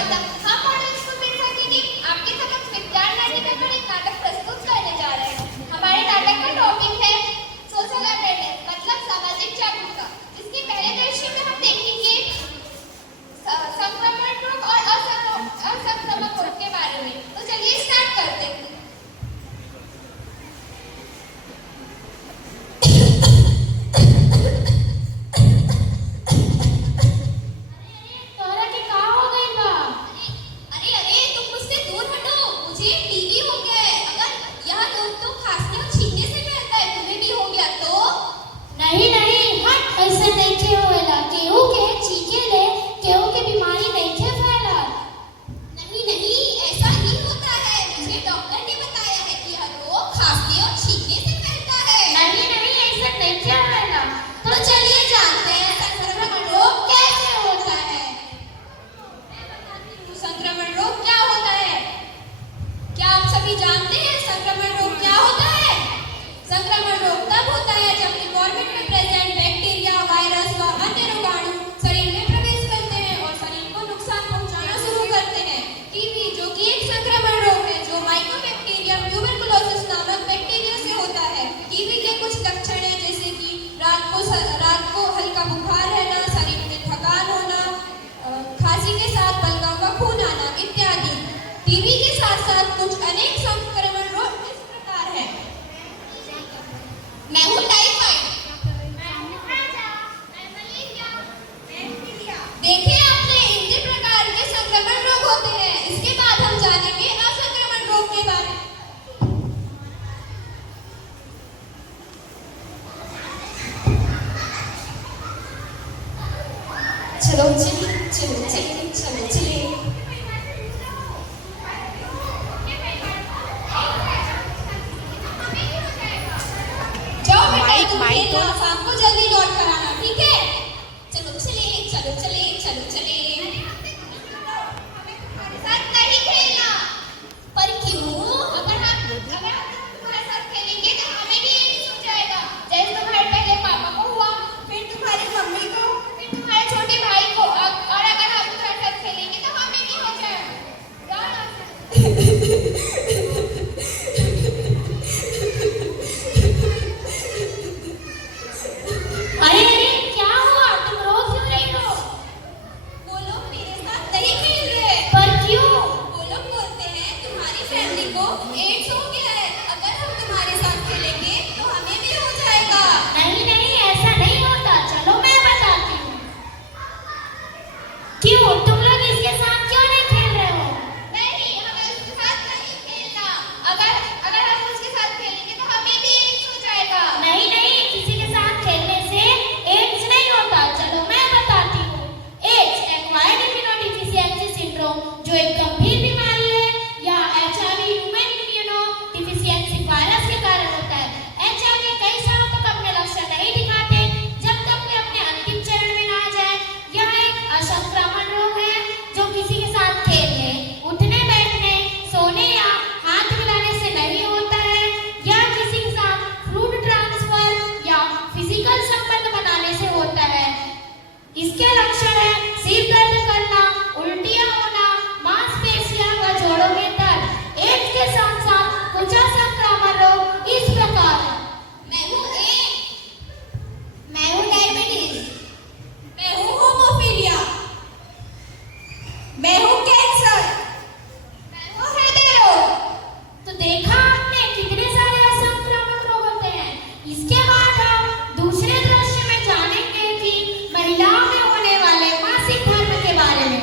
पता। हम model school Mirza की टीम आपके समक्ष विज्ञान नाटिका पर एक नाटक प्रस्तुत करने जा रहे हैं। हमारे नाटक का टॉपिक है सोशल अवेयरनेस, मतलब सामाजिक जागरूकता। इसके पहले दृश्य में हम देखेंगे संक्रमण रोग और असंक्रामक रोग के बारे में। तो चलिए स्टार्ट करते हैं। रात को हल्का बुखार रहना, शरीर में थकान होना, खांसी के साथ बलगम व खून आना इत्यादि। टीबी के साथ साथ कुछ अनेक संक्रमण रोग इस प्रकार हैं। मैं हूँ टाइफाइड, देखिए आपने इतने प्रकार के संक्रमण रोग होते हैं। इसके बाद हम जानेंगे असंक्रमण रोग के बारे में। चलो चलिए चलो चलिए चलो चलिए। जाओ बेटा, शाम को जल्दी लौट कर आना, ठीक है? चलो चलिए चलो चलिए चलो चलिए। हमारे साथ नहीं खेलना। पर क्यों? अगर हम तुम्हारे साथ खेलेंगे तो हमें भी ये हो जाएगा जैसे तुम्हारे पहले पापा को हुआ, फिर तुम्हारी मम्मी को, फिर तुम्हारे छोटे भाई को, और अगर हम तुम्हारे साथ खेलेंगे तो हमें भी हो जाएगा। अरे क्या हुआ? तुम रो क्यों रही हो? वो लोग मेरे साथ नहीं खेल रहे। पर क्यों? वो लोग बोलते हैं तुम्हारी फैमिली को एड्स हो गया है, अगर हम तुम्हारे साथ खेलेंगे तो हमें भी हो जाएगा। नहीं नहीं, ऐसा नहीं होता। चलो मैं बताती हूँ। क्यों? तुम लोग इसके साथ क्यों नहीं खेल रहे हो? नहीं, हमें उसके साथ नहीं खेलना। अगर हम उसके साथ खेलेंगे तो हमें भी एड्स हो जाएगा। नहीं नहीं, किसी के साथ खेलने से एड्स नहीं होता। चलो मैं बताती हूँ। एड्स एक्वायर्ड इम्यूनोडेफिशिएंसी सिंड्रोम, जो एक गंभीर बीमारी है, या HIV ह्यूमन इम्यूनोडेफिशिएंसी वायरस के कारण होता है। HIV कई सालों तक अपने लक्षण नहीं दिखाते जब तक वे अपने अंतिम चरण में ना आ जाए। यह एक असंक्रामक रोग है जो किसी के साथ खेलने, उठने बैठने, सोने या हाथ मिलाने से नहीं होता है, या किसी के साथ फ्लूइड ट्रांसफर या फिजिकल संबंध बनाने से होता है। इसके लक्षण है सिर दर्द करना, उल्टियां होना, मांसपेशियां व जोड़ों में दर्द। एड्स के साथ साथ कुछ असंक्रामक रोग इस प्रकार हैं। मैं हूँ मैं हूँ डायबिटीज, मैं हूँ होमोफीलिया, मैं हूँ कैंसर, मैं हूँ हृदय रोग। तो देखा आपने कितने सारे असंक्रामक रोग होते हैं। इसके बाद हम दूसरे दृश्य में जानेंगे कि महिलाओं में होने वाले मासिक धर्म के बारे में।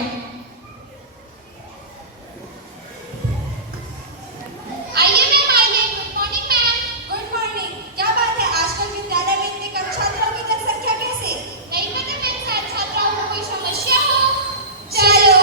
आइए मैम, आइए। Good morning ma'am. Good morning. क्या बात है, आजकल विद्यालय में इतने कम छात्राओं की जनसंख्या कैसे? नहीं पता मैम, शायद छात्राओं को कोई समस्या हो। चलो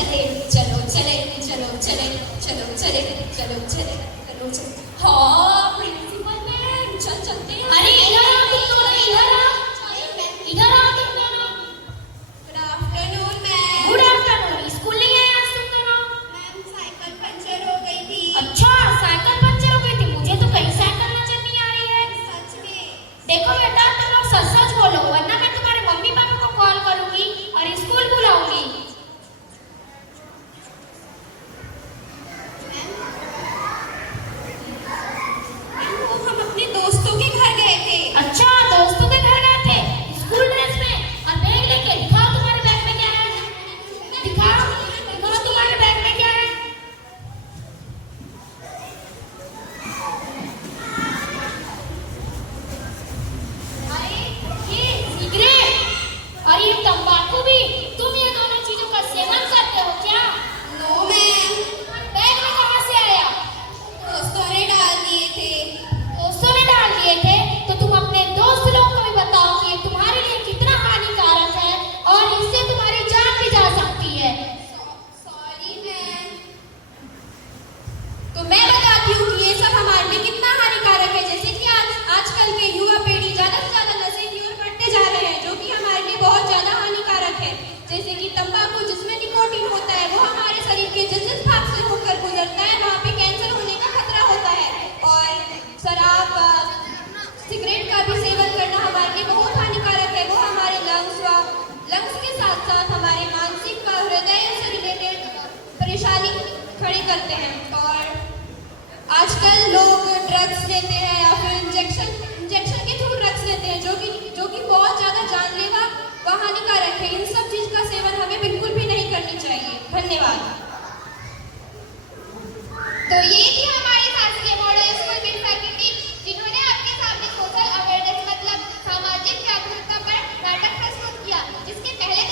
चले चलो चले चलो चले चलो चले चलो चले चलो चले। हाँ प्रिंसिपल मैम चल चलते हैं। अरे इधर आओ तुम दोनों, इधर आओ, इधर आओ तुम दोनों। Good afternoon ma'am. Good afternoon. School नहीं आए आज तुम दोनों? मैम साइकिल पंचर हो गई थी। अच्छा साइकिल पंचर हो गई थी, मुझे तो कहीं साइकिल नजर नहीं आ रही है। सच में? देखो बेटा तुम लोग सच सच बोलो, वरना मैं तुम्हारे मम्मी पापा को कॉल करूंगी और स्कूल बुलाऊंगी। वो हम अपने दोस्तों के घर गए थे। अच्छा दोस्तों के घर गए थे स्कूल ड्रेस में और बैग लेके? दिखाओ तुम्हारे बैग में क्या है, दिखाओ दिखाओ तुम्हारे बैग में क्या है। अरे ये सिगरेट और ये तंबाकू भी, तुम ये दोनों चीजों का सेवन करते हो क्या? No ma'am. बैग में कहाँ से आया? दोस्तों ने डाल दिए थे। दोस्तों ने डाल दिए थे? तो तुम अपने दोस्त लोगों को भी बताओ कि ये तुम्हारे लिए कितना हानिकारक है और इससे तुम्हारी जान भी जा सकती है। Sorry ma'am. तो मैं बताती हूँ कि ये सब हमारे लिए कितना हानिकारक है। जैसे कि आजकल के युवा पीढ़ी ज्यादा से ज्यादा नशे की ओर बढ़ते जा रहे हैं, जो कि हमारे लिए बहुत ज्यादा हानिकारक है। जैसे कि तंबाकू जिसमें निकोटीन होता है, वो हमारे शरीर के जिस भाग से होकर गुजरता है वहाँ पे कैंसर होने का खतरा होता है। और शराब सिगरेट का भी सेवन करना हमारे लिए बहुत हानिकारक है। वो हमारे लंग्स के साथ साथ हमारे मानसिक व हृदय से रिलेटेड परेशानी खड़ी करते हैं। और आजकल लोग ड्रग्स लेते हैं या फिर इंजेक्शन के थ्रू ड्रग्स लेते हैं, जो कि बहुत ज़्यादा जानलेवा व हानिकारक है। इन सब चीज़ का सेवन हमें बिल्कुल भी नहीं करनी चाहिए। धन्यवाद। तो ये थी हमारी शासकीय मॉडल स्कूल बिरसा की टीम, जिन्होंने आपके सामने सोशल अवेयरनेस मतलब सामाजिक जागरूकता पर नाटक प्रस्तुत किया, जिसके पहले